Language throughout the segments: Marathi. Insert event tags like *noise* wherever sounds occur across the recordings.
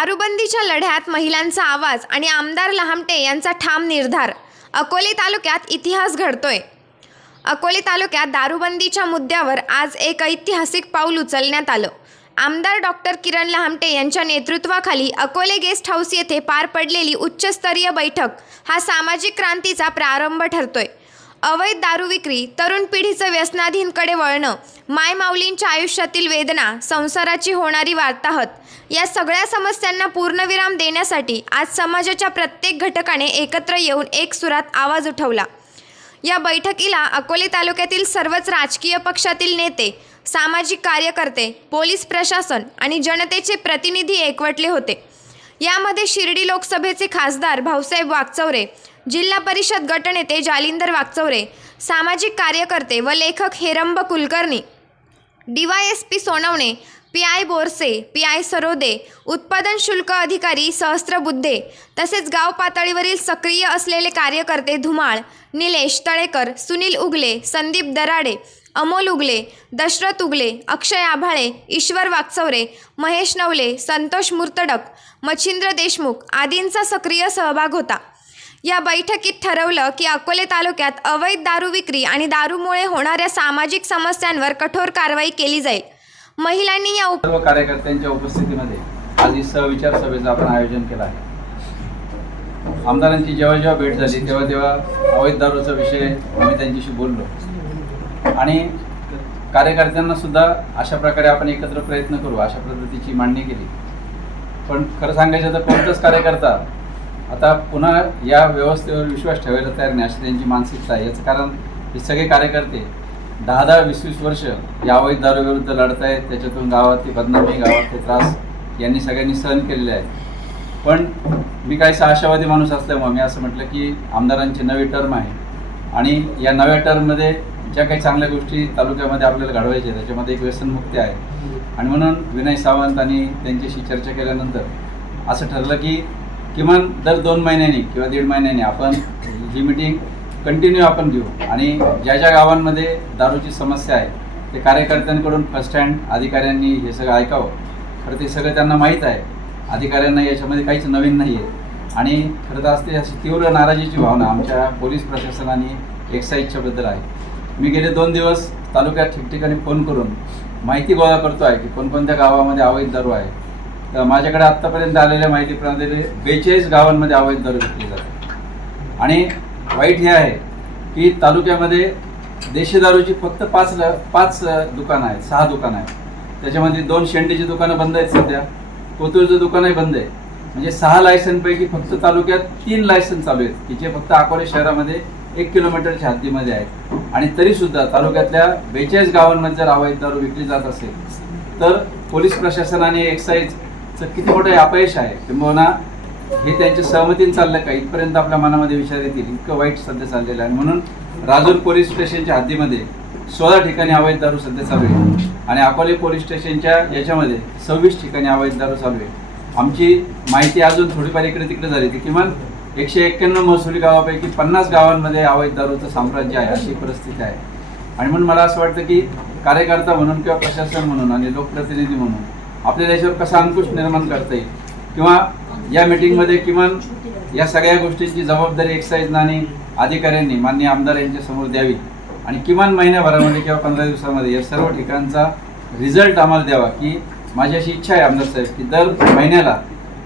दारूबंदीच्या लढ्यात महिलांचा आवाज आणि आमदार लहामटे यांचा ठाम निर्धार. अकोले तालुक्यात इतिहास घडतोय. अकोले तालुक्यात दारूबंदीच्या मुद्द्यावर आज एक ऐतिहासिक पाऊल उचलण्यात आलं. आमदार डॉक्टर किरण लहामटे यांच्या नेतृत्वाखाली अकोले गेस्ट हाऊस येथे पार पडलेली उच्चस्तरीय बैठक हा सामाजिक क्रांतीचा प्रारंभ ठरतोय. अवैध दारू विक्री तरुण पिढीचं व्यसनाधीनकडे वळणं मायमाऊलींच्या आयुष्यातील वेदना संसाराची होणारी वार्ताहत या सगळ्या समस्यांना पूर्णविराम देण्यासाठी आज समाजाच्या प्रत्येक घटकाने एकत्र येऊन एक सुरात आवाज उठवला. या बैठकीला अकोले तालुक्यातील सर्वच राजकीय पक्षातील नेते सामाजिक कार्यकर्ते पोलीस प्रशासन आणि जनतेचे प्रतिनिधी एकवटले होते. यामध्ये शिर्डी लोकसभेचे खासदार भाऊसाहेब वागचौरे जिल्हा परिषद गटनेते जालिंदर वागचौरे सामाजिक कार्यकर्ते व लेखक Heramb Kulkarni D Y S P Sonawane P I Borse P I Sarode उत्पादन शुल्क अधिकारी सहस्त्रबुद्धे तसेच गाव पातळीवरील सक्रिय असलेले कार्यकर्ते धुमाळ निलेश तळेकर सुनील उगले संदीप दराडे अमोल उगले दशरथ उगले अक्षय आभाळे ईश्वर वागचौरे महेश नवले संतोष मुर्तडक मच्छिंद्र देशमुख आदींचा सक्रिय सहभाग होता. या बैठकीत ठरवलं की अकोले तालुक्यात अवैध दारू विक्री आणि दारूमुळे होणाऱ्या सामाजिक समस्यांवर कठोर कारवाई केली जाईल. महिलांनी या उप सर्व कार्यकर्त्यांच्या उपस्थितीमध्ये आज ही सहविचार सभेचं आपण आयोजन केलं आहे. आमदारांची जेव्हा जेव्हा भेट झाली तेव्हा तेव्हा अवैध दारूचा विषय आम्ही त्यांच्याशी बोललो. आणि कार्यकर्त्यांना सुद्धा अशा प्रकारे आपण एकत्र प्रयत्न करू अशा पद्धतीची मांडणी केली. पण खरं सांगायचं तर कोणताच कार्यकर्ता आता पुन्हा या व्यवस्थेवर विश्वास ठेवायला तयार नाही अशी त्यांची मानसिकता आहे. याचं कारण हे सगळे कार्यकर्ते दहा दहा वीस वीस वर्ष या अवैध दारूविरुद्ध लढत आहेत. त्याच्यातून गावातली बदनामी गावातले त्रास यांनी सगळ्यांनी सहन केलेले आहेत. पण मी काहीसा आशावादी माणूस असल्यामुळे मी असं म्हटलं की आमदारांची नवी टर्म आहे. आणि या नव्या टर्ममध्ये ज्या काही चांगल्या गोष्टी तालुक्यामध्ये आपल्याला घडवायच्या आहेत, त्याच्यामध्ये एक व्यसनमुक्ती आहे. आणि म्हणून विनय सावंत आणि त्यांच्याशी चर्चा केल्यानंतर असं ठरलं की किमान दर दोन महिन्यांनी किंवा दीड महिन्यांनी आपण ही मिटिंग कंटिन्यू आपण घेऊ. आणि ज्या ज्या गावांमध्ये दारूची समस्या आहे ते कार्यकर्त्यांकडून फर्स्ट हँड अधिकाऱ्यांनी हे सगळं ऐकावं. खरं ते सगळं त्यांना माहीत आहे. अधिकाऱ्यांना याच्यामध्ये काहीच नवीन नाही आहे आणि खरं तर असते अशी तीव्र नाराजीची भावना आमच्या पोलीस प्रशासनाने आणि एक्साईजच्या बद्दल आहे. मी गेले दोन दिवस तालुक्यात ठिकठिकाणी फोन करून माहिती गोळा करतो आहे की कोणकोणत्या गावामध्ये अवैध दारू आहे. माझ्याकडे आत्तापर्यंत आलेल्या माहितीप्रमाणे बेचाळीस गावांमध्ये अवैध दारू विकली जाते. आणि वाईट हे आहे की तालुक्यामध्ये देशी दारूची फक्त पाच ल- पाच दुकानं आहेत सहा दुकानं आहेत. त्याच्यामध्ये दोन शेंडीची दुकानं बंद आहेत सध्या कोतूरचं दुकानही बंद आहे. म्हणजे सहा लायसनपैकी फक्त तालुक्यात तीन लायसन चालू आहेत की जे फक्त अकोले शहरामध्ये एक किलोमीटरच्या हद्दीमध्ये आहेत. आणि तरीसुद्धा तालुक्यातल्या बेचाळीस गावांमध्ये जर अवैध दारू विकली जात असेल तर पोलीस प्रशासन आणि किती मोठं अपयश आहे? किंबहुना हे त्यांच्या सहमतीने चाललं का? इथपर्यंत आपल्या मनामध्ये विचार येतील इतकं वाईट सध्या चाललेलं आहे. म्हणून राजूर पोलीस स्टेशनच्या हद्दीमध्ये सोळा ठिकाणी अवैध दारू सध्या चालू आहे. आणि अकोले पोलीस स्टेशनच्या याच्यामध्ये सव्वीस ठिकाणी अवैध दारू चालू आहे. आमची माहिती अजून थोडीफार इकडे तिकडे झाली ती किमान एकशे एक्क्याण्णव महसुली गावापैकी पन्नास गावांमध्ये अवैध दारूचं साम्राज्य आहे अशी परिस्थिती आहे. आणि म्हणून मला असं वाटतं की कार्यकर्ता म्हणून किंवा प्रशासन म्हणून आणि लोकप्रतिनिधी म्हणून आपल्याला याच्यावर कसा अंकुश निर्माण करता येईल? किंवा या मिटिंगमध्ये किमान या सगळ्या गोष्टींची जबाबदारी एक्साईज आणि अधिकाऱ्यांनी मान्य आमदार यांच्या समोर द्यावी. आणि किमान महिन्याभरामध्ये किंवा पंधरा दिवसामध्ये या सर्व ठिकाणचा रिझल्ट आम्हाला द्यावा. की माझी अशी इच्छा आहे आमदार साहेब की दर महिन्याला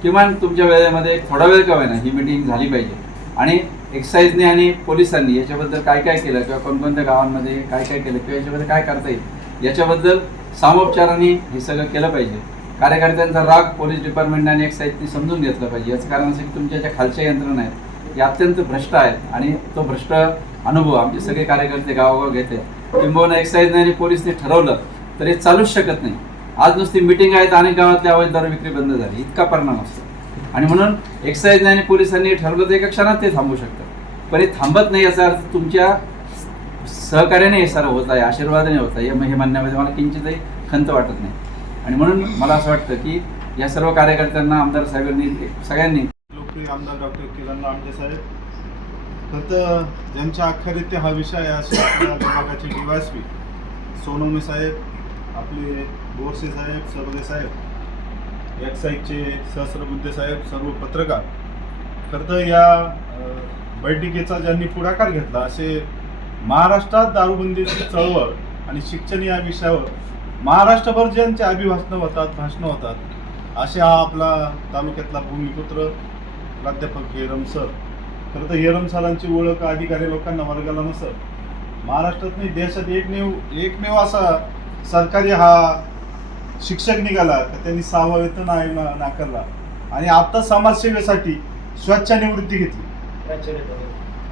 किमान तुमच्या वेळेमध्ये थोडा वेळ का होईना ही मिटिंग झाली पाहिजे. आणि एक्साईजने आणि पोलिसांनी याच्याबद्दल काय काय केलं किंवा कोणकोणत्या गावांमध्ये काय काय केलं किंवा याच्यामध्ये काय करता येईल याच्याबद्दल सामोपचाराने हे सगळं केलं पाहिजे. कार्यकर्त्यांचा राग पोलीस डिपार्टमेंट आणि एक्साईजनी समजून घेतलं पाहिजे. याचं कारण असं की तुमच्या ज्या खालच्या यंत्रणा आहेत या अत्यंत भ्रष्ट आहेत आणि तो भ्रष्ट अनुभव आमचे सगळे कार्यकर्ते गावोगाव घेते किंबहुना एक्साईजने आणि पोलिसने ठरवलं तर हे चालूच शकत नाही. आज नुसती मिटिंग आहेत अनेक गावातली अवैध दारू विक्री बंद झाली. इतका परिणाम असतो. आणि म्हणून एक्साईजने आणि पोलिसांनी ठरवलं तर एका क्षणात ते थांबू शकतं. पण हे थांबत नाही याचा अर्थ तुमच्या सहकार्याने हे सर्व होत आहे आशीर्वादाने होत आहे. हे म्हणण्यामध्ये मला किंचितही खंत वाटत नाही. आणि म्हणून मला असं वाटतं की या सर्व कार्यकर्त्यांना आमदार साहेबांनी सगळ्यांनी लोकप्रिय आमदार डॉक्टर किरण आमटे साहेब खरं तर ज्यांच्या अखत्यारीत हा विषय विभागाचे डीवायसपी सोनवणे साहेब आपले बोरसे साहेब सरदे साहेब एक्साईजचे सहस्रबुद्धे साहेब सर्व पत्रकार खरं तर या बैठकीचा ज्यांनी पुढाकार घेतला असे महाराष्ट्रात दारूबंदीची चळवळ आणि शिक्षण या विषयावर महाराष्ट्रभर ज्यांचे अभिभाषणं होतात भाषणं होतात असे हा आपला तालुक्यातला भूमिपुत्र प्राध्यापक हेरम सर. खरं तर हेरम सरांची ओळख अधिकारी लोकांना वर्गाला नसत. महाराष्ट्रात नाही देशात एकमेव एकमेव असा सरकारी हा शिक्षक निघाला तर त्यांनी सहावा वेतन आयोग नाकारला. आणि आता समाजसेवेसाठी स्वच्छ निवृत्ती घेतली.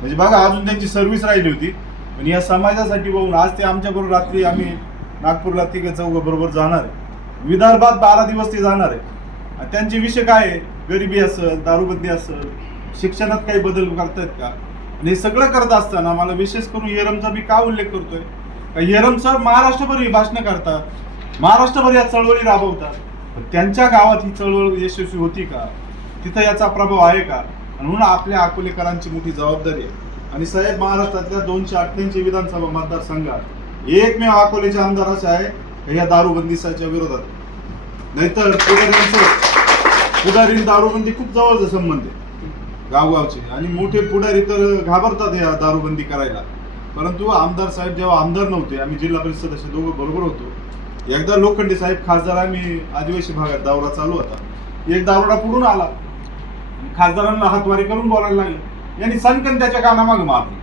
म्हणजे बघा अजून त्यांची सर्व्हिस राहिली होती. पण या समाजासाठी बघून आज ते आमच्याबरोबर रात्री आम्ही नागपूरला तिघे चौघ बरोबर जाणार आहे. विदर्भात बारा दिवस ते जाणार आहे. आणि त्यांचे विषय काय आहे? गरिबी असेल दारूबंदी असेल शिक्षणात काही बदल करतायत का? आणि हे सगळं करत असताना मला विशेष करून येरमचा मी का उल्लेख करतोय? का येरम सर महाराष्ट्रभर ही भाषणं करतात. महाराष्ट्रभर या चळवळी राबवतात. पण त्यांच्या गावात ही चळवळ यशस्वी होती का? तिथं याचा प्रभाव आहे का? म्हणून आपल्या अकोलेकरांची मोठी जबाबदारी आहे. आणि साहेब महाराष्ट्रातल्या दोनशे अठ्ठ्याऐंशी विधानसभा मतदारसंघात एकमेव अकोल्याचे आमदार असे आहे या दारूबंदीच्या विरोधात. नाहीतर पुढाऱ्यांचं पुढारी दारूबंदी खूप जवळचा संबंध आहे गावगावचे. आणि मोठे पुढारी तर घाबरतात या दारूबंदी करायला. परंतु आमदार साहेब जेव्हा आमदार नव्हते आम्ही जिल्हा परिषद सदस्य दोघं बरोबर होतो. एकदा लोखंडे साहेब खासदार आम्ही आदिवासी भागात दौरा चालू होता. एक दारोडा पुढून आला. खासदारांना हातवारी करून बोलायला लागले. यांनी सनकन त्याच्या कानामागे मारली.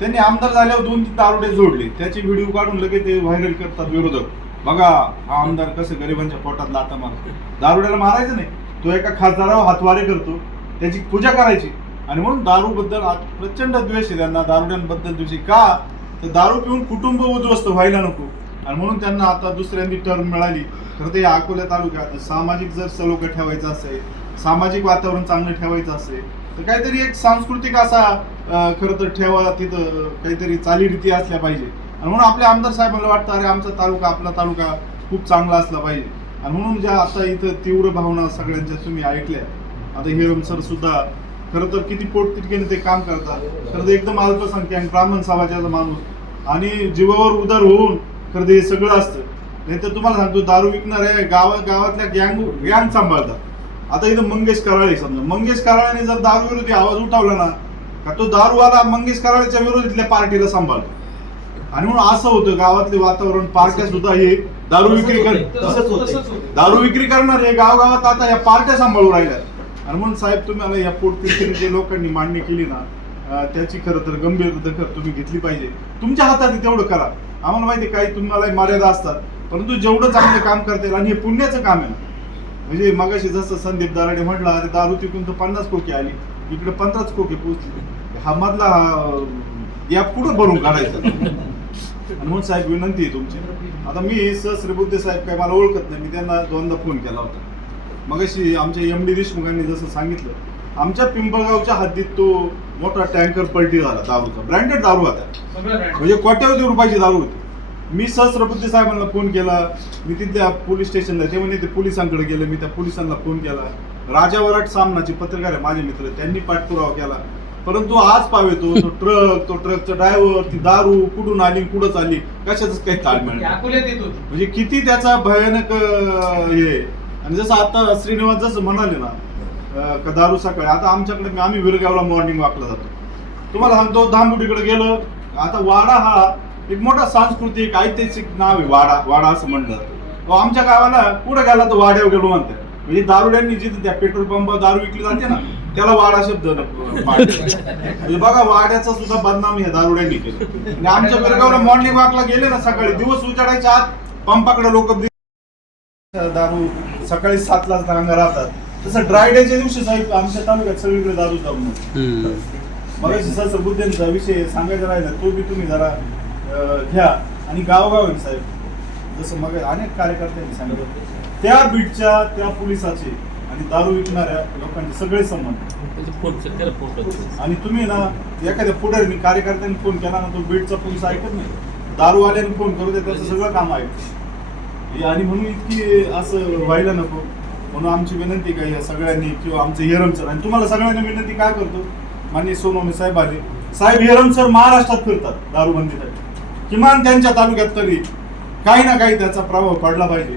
त्यांनी आमदार झाल्यावर दोन तीन दारोडे जोडले. त्याचे व्हिडिओ काढून लगेच ते व्हायरल करतात विरोधक. बघा हा आमदार कसं गरिबांच्या पोटात लाता मारतो. दारुड्याला मारायचं नाही. तो एका खासदारावर हातवारे करतो. त्याची पूजा करायची. आणि म्हणून दारूबद्दल आज प्रचंड द्वेष आहे त्यांना दारुड्यांबद्दल द्वेष का? तर दारू पिऊन कुटुंब उद्ध्वस्त व्हायला नको. आणि म्हणून त्यांना आता दुसऱ्यांदी टर्म मिळाली. खरं तर ते अकोल्या तालुक्यात सामाजिक जर सलोखा ठेवायचा असेल सामाजिक वातावरण चांगलं ठेवायचं असेल तर काहीतरी एक सांस्कृतिक असा खरं तर ठेवा तिथं काहीतरी चालीरीती असल्या पाहिजे. आणि म्हणून आपल्या आमदार साहेबांना वाटतं अरे आमचा तालुका आपला तालुका खूप चांगला असला पाहिजे. आणि म्हणून ज्या आता इथं तीव्र भावना सगळ्यांच्या तुम्ही ऐकल्या. आता हिरम सर सुद्धा खरं तर किती पोटतिडकीने ते काम करतात. खरं तर एकदम अल्पसंख्याक ब्राह्मण समाजाचा माणूस. आणि जीवावर उदार होऊन खरं तर हे सगळं असतं. नाही तर तुम्हाला सांगतो दारू विकणारे गावात गावातल्या गँग गँग सांभाळतात. आता इथं मंगेश कराळे समजा. मंगेश कराळेने जर दारू विरोधी आवाज उठवला ना का तो दारूवाला मंगेश कराळेच्या विरोधातल्या पार्टीला सांभाळतो. आणि म्हणून असं होतं गावातले वातावरण पार्ट्या सुद्धा हे दारू विक्री कर. दारू विक्री करणार हे गावगावात आता या पार्ट्या सांभाळून राहिल्या. आणि म्हणून साहेब तुम्हाला या पोटतिडकीने जे लोकांनी मांडणी केली ना त्याची खरं तर गंभीर दखल तुम्ही घेतली पाहिजे. तुमच्या हातात तेवढं करा. आम्हाला माहिती काही तुम्हाला मर्यादा असतात. परंतु जेवढं चांगलं काम करता येईल आणि हे पुण्याचं काम आहे म्हणजे मगाशी जसं संदीप दाराडे म्हटलं अरे दारू तिकून तर पन्नास कोकी आली. इकडे पंधराच कोके पोचली हा मधला हा या पुढं भरून काढायचा? आणि म्हणून साहेब विनंती आहे तुमची. आता मी सहस्रबुद्धे साहेब काय मला ओळखत नाही मी त्यांना दोनदा फोन केला होता. मगाशी आमच्या एम डी देशमुखांनी जसं सांगितलं आमच्या पिंपळगावच्या हद्दीत तो मोठा टँकर पलटी झाला दारूचा. ब्रँडेड दारू होता म्हणजे कोट्यावधी रुपयाची दारू होती. मी सहस्रबुद्धे साहेबांना फोन केला. मी तिथल्या पोलीस स्टेशनला ते म्हणे ते पोलिसांकडे गेले मी त्या पोलिसांना फोन केला. राजा वराट सामनाचे पत्रकार आहे माझे मित्र त्यांनी पाठपुरावा केला. परंतु आज पावे तो तो ट्रक तो ट्रकचा ड्रायव्हर ती दारू कुठून आली कुठं चालली कशाच काही ताळमेळ म्हणजे किती त्याचा भयानक हे. आणि जसं आता श्रीनिवास जसं म्हणाले ना का दारू सकाळी आता आमच्याकडे आम्ही विरगावला मॉर्निंग वॉकला जातो. तुम्हाला सांगतो धामबुडीकडे गेलो आता वाडा हा एक मोठा सांस्कृतिक ऐतिहासिक नाव आहे वाडा वाडा असं म्हणलं. जातं तो आमच्या गावाला कुठं गेला तर वाड्यावर गेलो म्हणतात. म्हणजे दारुड्यांनी जिथे त्या पेट्रोल पंप दारू विकली जाते ना त्याला वाडा शब्द. म्हणजे बघा वाड्याचा सुद्धा बदनाम ह्या दारुड्यांनी केलं. आमच्या विरगावला मॉर्निंग वॉकला गेले ना सकाळी दिवस उजाडायच्या आत पंपाकडे लोक दारू सकाळी सातलाच रांगा राहतात. तसं ड्राय डेच्या दिवशी साहेब आमच्या तालुक्यात सगळीकडे दारू जाऊन मग सहस्र बुद्धींचा विषय सांगायचा राहिला तो बी तुम्ही जरा घ्या. आणि गावगाव आहे साहेब. जसं मग अनेक कार्यकर्त्यांनी सांगितलं त्या बीटच्या त्या पोलिसाचे आणि दारू विकणाऱ्या लोकांचे सगळे संबंध. आणि तुम्ही ना एखाद्या पुढे कार्यकर्त्यांनी फोन केला ना तो बीटचा पोलीस ऐकत नाही. दारूवाल्याने फोन करू दे त्याचं सगळं काम ऐकतं आणि म्हणून इतकी असं व्हायला नको. म्हणून आमची विनंती काय या सगळ्यांनी किंवा आमचं हेरम सर. आणि तुम्हाला सगळ्यांनी विनंती काय करतो? माननीय सोनवणे साहेब आले. साहेब हेरम सर महाराष्ट्रात फिरतात दारूबंदीसाठी. किमान त्यांच्या तालुक्यात तरी काही ना काही त्याचा प्रभाव पडला पाहिजे.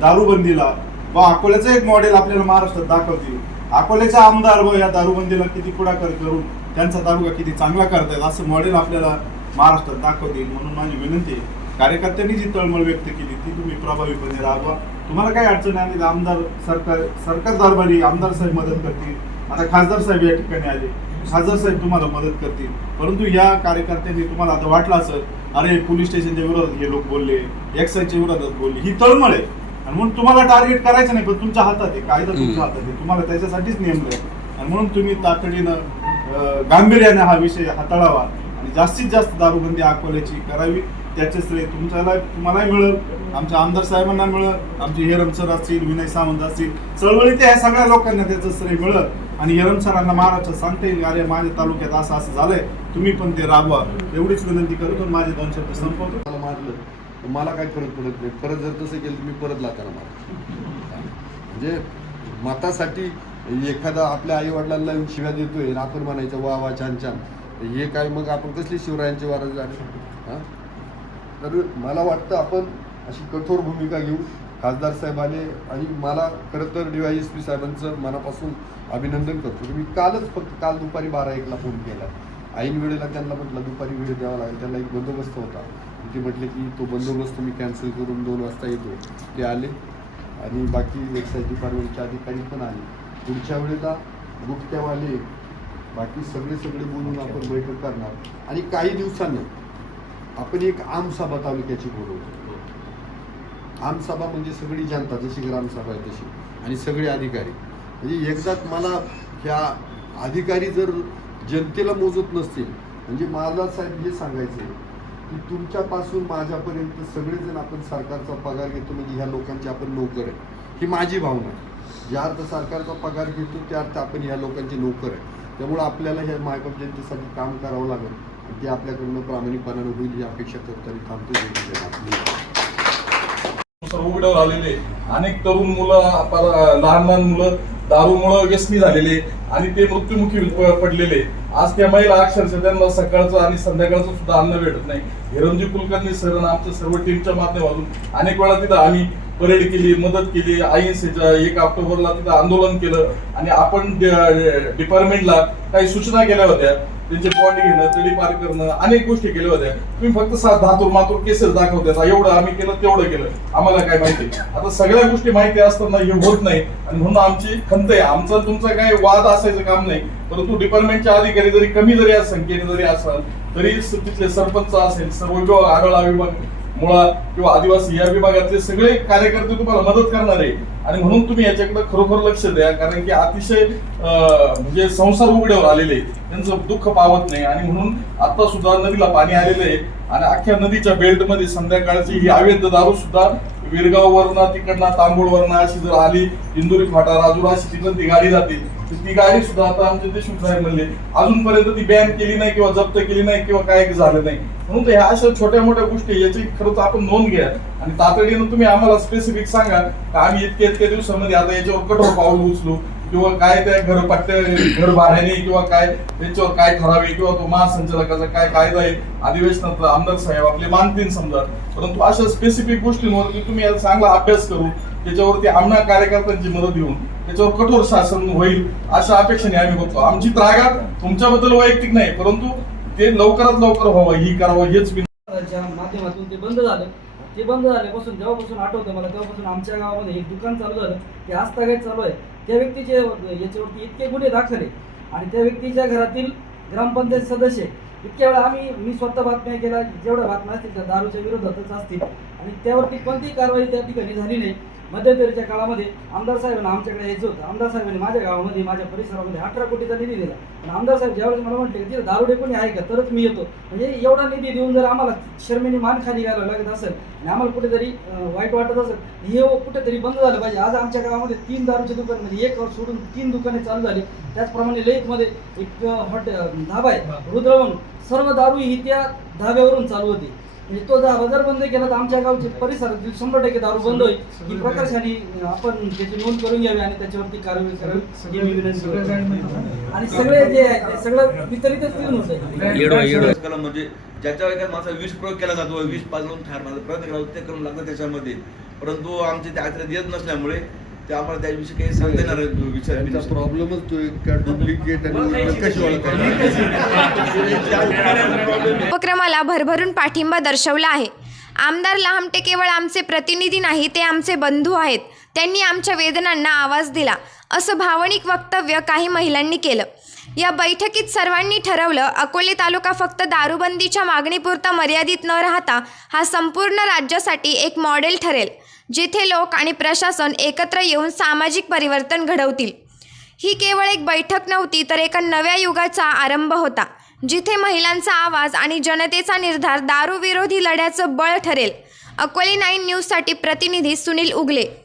दारूबंदीला व अकोल्याचं एक मॉडेल आपल्याला महाराष्ट्रात दाखवतील. अकोल्याचे आमदार व या दारूबंदीला किती पुढाकार करून त्यांचा तालुका किती चांगला करता येईल असं मॉडेल आपल्याला महाराष्ट्रात दाखवतील म्हणून माझी विनंती आहे. कार्यकर्त्यांनी जी तळमळ व्यक्त केली ती तुम्ही प्रभावीपणे राबवा. तुम्हाला काही अडचण आली तर आमदार सरकार सरकार दरबारी आमदार साहेब मदत करतील. आता खासदार साहेब या ठिकाणी आले. खासदार साहेब तुम्हाला मदत करतील. परंतु या कार्यकर्त्यांनी तुम्हाला आता वाटलं असं अरे पोलीस स्टेशनच्या विरोधात हे लोक बोलले एक्साईजच्या विरोधात बोलले ही तळमळ आहे. आणि म्हणून तुम्हाला टार्गेट करायचं नाही पण तुमच्या हातात आहे कायदा तुमच्या हातात आहे. तुम्हाला त्याच्यासाठीच नेमलं आहे आणि म्हणून तुम्ही तातडीनं गांभीर्याने हा विषय हाताळावा आणि जास्तीत जास्त दारूबंदी अकोल्याची करावी. त्याचे श्रेय तुमच्याला तुम्हालाही मिळेल. आमच्या आमदार साहेबांना मिळेल. आमचे हेरम सर असतील विनय सावंत असतील. चळवळीत ह्या सगळ्या लोकांना त्याचं श्रेय मिळेल. आणि हेरम सरांना महाराष्ट्र सांगता येईल अरे माझ्या तालुक्यात असं असं झालंय. तुम्ही पण ते राबवा. एवढीच विनंती करतो माझे दोन शब्द संपवतो. मला मारलं तर मला काय फरक पडत नाही. परत जर तसं केलं तुम्ही परत लाताना मार म्हणजे मतासाठी एखादा आपल्या आई वडिलांना शिव्या देतोय आपण म्हणायचं वा वा छान छान. हे काय मग आपण कसली शिवरायांची वारा झाले? हां? तर मला वाटतं आपण अशी कठोर भूमिका घेऊ खासदार साहेब आले आणि मला खरं तर डी वाय एस पी साहेबांचं मनापासून अभिनंदन करतो. मी कालच फक्त काल दुपारी बारा एकला फोन केला. ऐन वेळेला त्यांना म्हटलं दुपारी वेळ द्यावा लागेल. त्यांना एक बंदोबस्त होता. ते म्हटले की तो बंदोबस्त मी कॅन्सल करून दोन वाजता येतो ते आले आणि बाकी एक्साईज डिपार्टमेंटचे अधिकारी पण आले. पुढच्या वेळेला गुप्त्यावाले बाकी सगळे सगळे बोलून आपण बैठक करणार. आणि काही दिवसांनी आपण एक आमसभा तालुक्याची बोलवतो. आमसभा म्हणजे सगळी जनता जशी ग्रामसभा आहे तशी आणि सगळे अधिकारी. म्हणजे एकदाच मला ह्या अधिकारी जर जनतेला मोजत नसतील म्हणजे मला साहेब हे सांगायचं आहे की तुमच्यापासून माझ्यापर्यंत सगळेजण आपण सरकारचा पगार घेतो म्हणजे ह्या लोकांची आपण नोकर आहे. ही माझी भावना आहे. ज्या अर्थ सरकारचा पगार घेतो त्या अर्थ आपण ह्या लोकांचे नोकर आहे. त्यामुळं आपल्याला ह्या मायबाप जनतेसाठी काम करावं लागेल. ते आपल्याकडनं प्रामाणिकपणानं होईल ही अपेक्षा करतो आणि थांबतो सर्व उघड्यावर आलेले अनेक तरुण मुलं लहान लहान मुलं दारूमुळं व्यसनी झालेले आणि ते मृत्युमुखी पडलेले. आज त्या महिला अक्षरशः त्यांना सकाळचं आणि संध्याकाळचं सुद्धा अन्न भेटत नाही. हिरमजी कुलकर्णी सर आमच्या सर्व टीमच्या माध्यमातून अनेक वेळा तिथं आम्ही परेड केली मदत केली. आयएनसीच्या एक ऑक्टोबरला तिथं आंदोलन केलं आणि आपण डिपार्टमेंटला काही सूचना केल्या होत्या. त्यांचे बॉडी घेणं तडी पार करणं अनेक गोष्टी केल्या होत्या. तुम्ही फक्त सात धातूर मातूर केसेस दाखवत्या एवढं आम्ही केलं तेवढं केलं. आम्हाला काय माहिती? आता सगळ्या गोष्टी माहिती असताना हे होत नाही. आणि म्हणून आमची खंत आहे आमचा तुमचा काय वाद असायचं काम नाही. परंतु डिपार्टमेंटच्या अधिकारी जरी कमी जरी संख्येने जरी असाल तरी तिथले सरपंच असेल सर्व विभाग आढळा विभाग मुळा किंवा आदिवासी या विभागातले सगळे कार्यकर्ते तुम्हाला मदत करणार आहे. आणि म्हणून तुम्ही याच्याकडे खरोखर लक्ष द्या कारण की अतिशय म्हणजे संसार उघड्यावर आलेले त्यांचं दुःख पावत नाही. आणि म्हणून आता सुद्धा नदीला पाणी आलेलं आहे. आणि अख्ख्या नदीच्या बेल्टमध्ये संध्याकाळची ही अवैध दारू सुद्धा विरगाव वरनं तिकडनं तांबूळ वरनं अशी जर आली इंदुरी फाटा राजूर अशी तिकडून ती गाडी जाते. तर ती गाडी सुद्धा आता आमचे ते साहेब म्हणले. अजूनपर्यंत ती बॅन केली नाही किंवा जप्त केली नाही किंवा काय झालं नाही. म्हणून ह्या अशा छोट्या मोठ्या गोष्टी याची खरंच आपण नोंद घ्या. आणि तातडीनं तुम्ही आम्हाला स्पेसिफिक सांगा. का आम्ही इतक्या इतक्या दिवसामध्ये आता याच्यावर कठोर पाऊल उचलू? किंवा काय त्या घर पट्ट्या घर भाड्याने किंवा काय त्याच्यावर काय ठरावे किंवा तो महासंचालकाचा काय कायदा आहे अधिवेशनात आमदार साहेब आपले मानतील समजा. परंतु अशा स्पेसिफिक गोष्टींवरती तुम्ही याचा चांगला अभ्यास करू त्याच्यावरती आमना कार्यकर्त्यांची मदत घेऊन त्याच्यावर कठोर शासन होईल अशा अपेक्षेने आम्ही बघतो आमची त्रागा तुमच्याबद्दल वैयक्तिक नाही परंतु ते लवकरात लवकर व्हावं ही करावं हेच मी माध्यमातून ते बंद झालं. ते बंद झाल्यापासून जेव्हापासून आठवतं मला तेव्हापासून आमच्या गावामध्ये एक दुकान चालू झालं. ते आस्थागायत चालू आहे. त्या व्यक्तीचे याच्यावरती इतके गुन्हे दाखल आहे आणि त्या व्यक्तीच्या घरातील ग्रामपंचायत सदस्य इतक्या वेळा आम्ही मी स्वतः बातम्या केल्या जेवढ्या बातम्या असतील त्या दारूच्या विरोधातच असतील. आणि त्यावरती कोणतीही कारवाई त्या ठिकाणी झाली नाही. मध्यंतरीच्या काळामध्ये आमदार साहेबांना आमच्याकडे यायचं होतं. आमदार साहेबांनी माझ्या गावामध्ये माझ्या परिसरामध्ये अठरा कोटीचा निधी दिला. आणि आमदार साहेब ज्यावेळेस मला म्हटले की तिथे दारुडे कोणी आहे का? तरच मी येतो. म्हणजे एवढा निधी देऊन जर आम्हाला शर्मेने मान खाली घालावं लागत असेल आणि आम्हाला कुठेतरी वाईट वाटत असेल हे कुठेतरी बंद झालं पाहिजे. आज आमच्या गावामध्ये तीन दारूचे दुकान म्हणजे एक सोडून तीन दुकाने चालू झाली. त्याचप्रमाणे ललितमध्ये एक हॉटेल धाबा आहे रुद्र म्हणून सर्व दारू ही त्या धाब्यावरून चालू होती. म्हणजे तो धाबा जर बंद केला तर आमच्या गावचे परिसरातील शंभर टक्के दारू बंद होईल ही प्रकर्षाने आपण त्याची नोंद करून घ्यावी आणि त्याच्यावरती कारवाई करावी ही मी विनंती करतो. आणि सगळे जे आहे ते सगळं वितरितच देऊन होतं कलम म्हणजे ज्याच्यावर एखादा माझा विष प्रयोग केला जातो विष पाजवून ठार माझा प्रयत्न केला ते करून लागतं त्याच्यामध्ये. परंतु आमचे ते आचरण येत नसल्यामुळे ते आम्हाला त्याविषयी काही सांगता येणार विचार प्रॉब्लेमच तो डुप्लिकेट आणि कशी ओळखायची? *laughs* उपक्रमाला भरभरून पाठिंबा दर्शवला आहे. आमदार लहामटे केवळ आमचे प्रतिनिधी नाही ते आमचे बंधू आहेत. त्यांनी आमच्या वेदनांना आवाज दिला. असं भावनिक वक्तव्य काही महिलांनी केलं. या बैठकीत सर्वांनी ठरवलं अकोले तालुका फक्त दारूबंदीच्या मागणीपुरता मर्यादित न राहता हा संपूर्ण राज्यासाठी एक मॉडेल ठरेल जिथे लोक आणि प्रशासन एकत्र येऊन सामाजिक परिवर्तन घडवतील. ही केवळ एक बैठक नव्हती तर एका नव्या युगाचा आरंभ होता जिथे महिलांचा आवाज आणि जनतेचा निर्धार दारूविरोधी लढ्याचं बळ ठरेल. अकोले नाईन न्यूजसाठी प्रतिनिधी सुनील उगले.